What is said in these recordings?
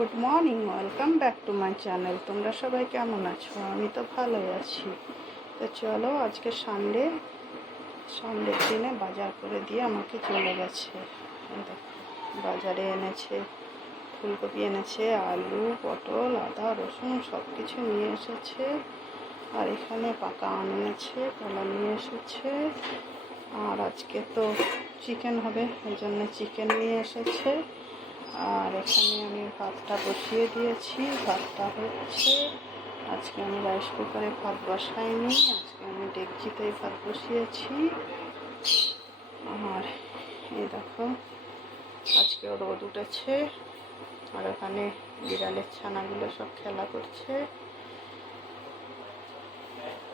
Good morning, welcome back to my channel. তোমরা সবাই কেমন আছো? আমি তো ভালোই আছি। তো চলো, আজকে সন্ডের দিনে বাজার করে দিয়ে আমাকে চলে গেছে। এই দেখো, বাজারে এনেছে ফুলকপি, এনেছে আলু, পটল, আদা, রসুন সব কিছু নিয়ে এসেছে। আর এখানে পাকা আম এনেছে, কলা নিয়ে এসেছে। আর আজকে তো চিকেন হবে, এই জন্য চিকেন নিয়ে এসেছে। আর এখানে আমি ভাতটা বসিয়ে দিয়েছি, ভাতটা হচ্ছে। আজকে আমি রাইস কুকারে ভাত বসাইনি, আজকে আমি ডেকচিতেই ভাত বসিয়েছি। আর এই দেখো, আজকেও রোদ উঠেছে। আর ওখানে বিড়ালের ছানাগুলো সব খেলা করছে।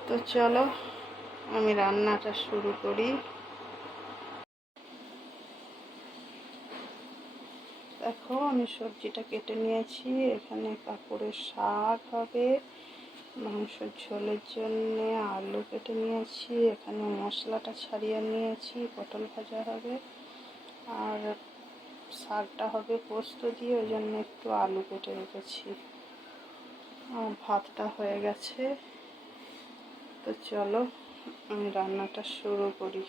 তো চলো, আমি রান্নাটা শুরু করি। দেখো, আমি সবজিটা কেটে নিয়েছি। এখানে কাঁকড়ের শাক হবে, মাংসের ঝোলের জন্য আলু কেটে নিয়েছি। এখানে মশলাটা ছাড়িয়ে নিয়েছি, পটল ভাজা হবে। আর শাকটা হবে পোস্ত দিয়ে, ওই জন্য একটু আলু কেটে রেখেছি। আর ভাতটা হয়ে গেছে। তো চলো, আমি রান্নাটা শুরু করি।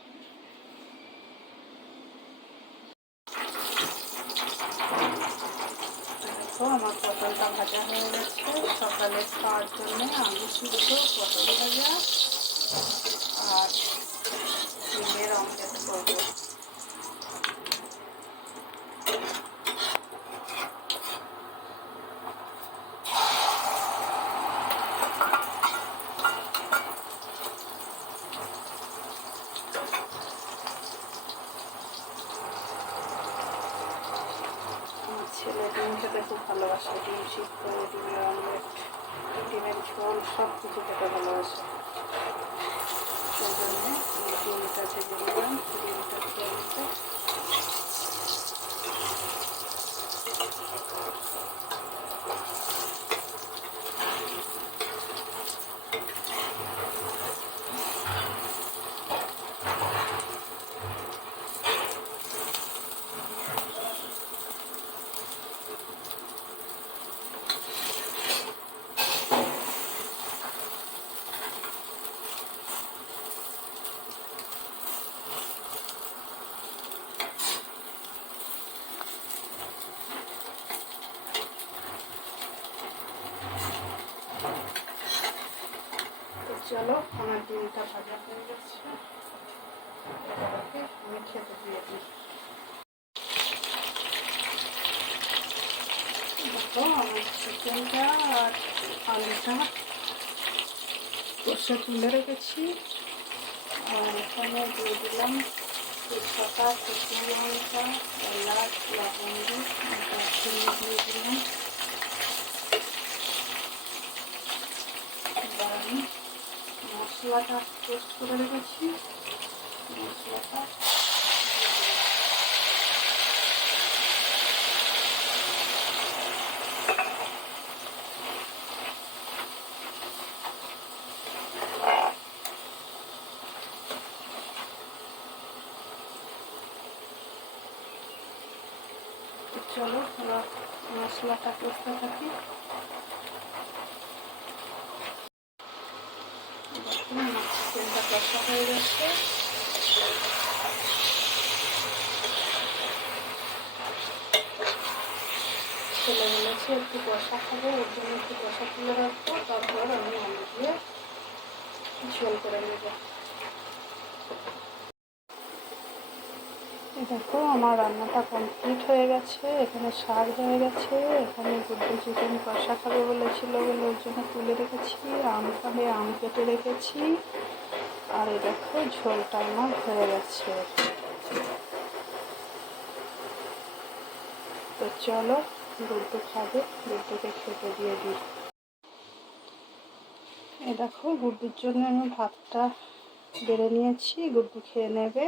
আমার পটলটা ভাজা হয়ে গেছে। সকালে খাওয়ার জন্য আলু সিদ্ধ, পটল ভাজা আর ডিমের অমলেট করবো। আমার ছেলে ডিম খেতে খুব ভালোবাসে, ডিম সিদ্ধ, ডিমের অমলেট, ডিমের ঝোল সব কিছু খেতে ভালোবাসে। সেই জন্যে ডিমটা ভেজে দিলাম, ডিমটা খেয়ে চলো, আমার ডিমটা ভাজা হয়ে গেছে। এবারে আমি খেতে দিয়ে দিই। দেখো, আমার চিকেনটা আর আলুটা কষে তুলে রেখেছি। আর এখানে দিয়ে দিলাম তেজপাতা, শুকনো লঙ্কা, এলাচ, লবঙ্গ, দারচিনি দিয়ে দিলাম। এবার আমি মশলাটা পেস্ট করে রেখেছি, মশলাটা চলো মশলাটা করতে থাকি। দেখুন, আমার চিকেনটা কষা হয়ে গেছে। ছেলে বলেছে একটু কষা খাবো, ওর জন্য একটু কষা তুলে রাখবো, তারপর আমি আলু দিয়ে ঝোল করে নেব। দেখো, আমার রান্নাটা কমপ্লিট হয়ে গেছে। এখানে শাক হয়ে গেছে। এখানে গুড্ডু চিকেন কষা খাবে বলেছিল বলে ওর জন্য তুলে রেখেছি। আম খাবে, আম কেটে রেখেছি। আর এই দেখো, ঝোলটা আমার হয়ে গেছে। তো চলো, গুড্ডু খাবে, গুড্ডুকে খেতে দিয়ে দিই। এই দেখো, গুড্ডুর জন্য আমি ভাতটা বেড়ে নিয়েছি, গুড্ডু খেয়ে নেবে।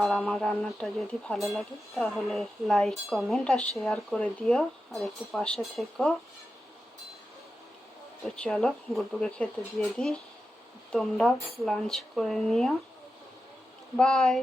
আর আমার রান্নাটা যদি ভালো লাগে তাহলে লাইক, কমেন্ট আর শেয়ার করে দিও, আর একটু পাশে থেকো। তো চলো, গুড্ডুকে খেতে দিয়ে দিই। তোমরাও লাঞ্চ করে নিও। বাই।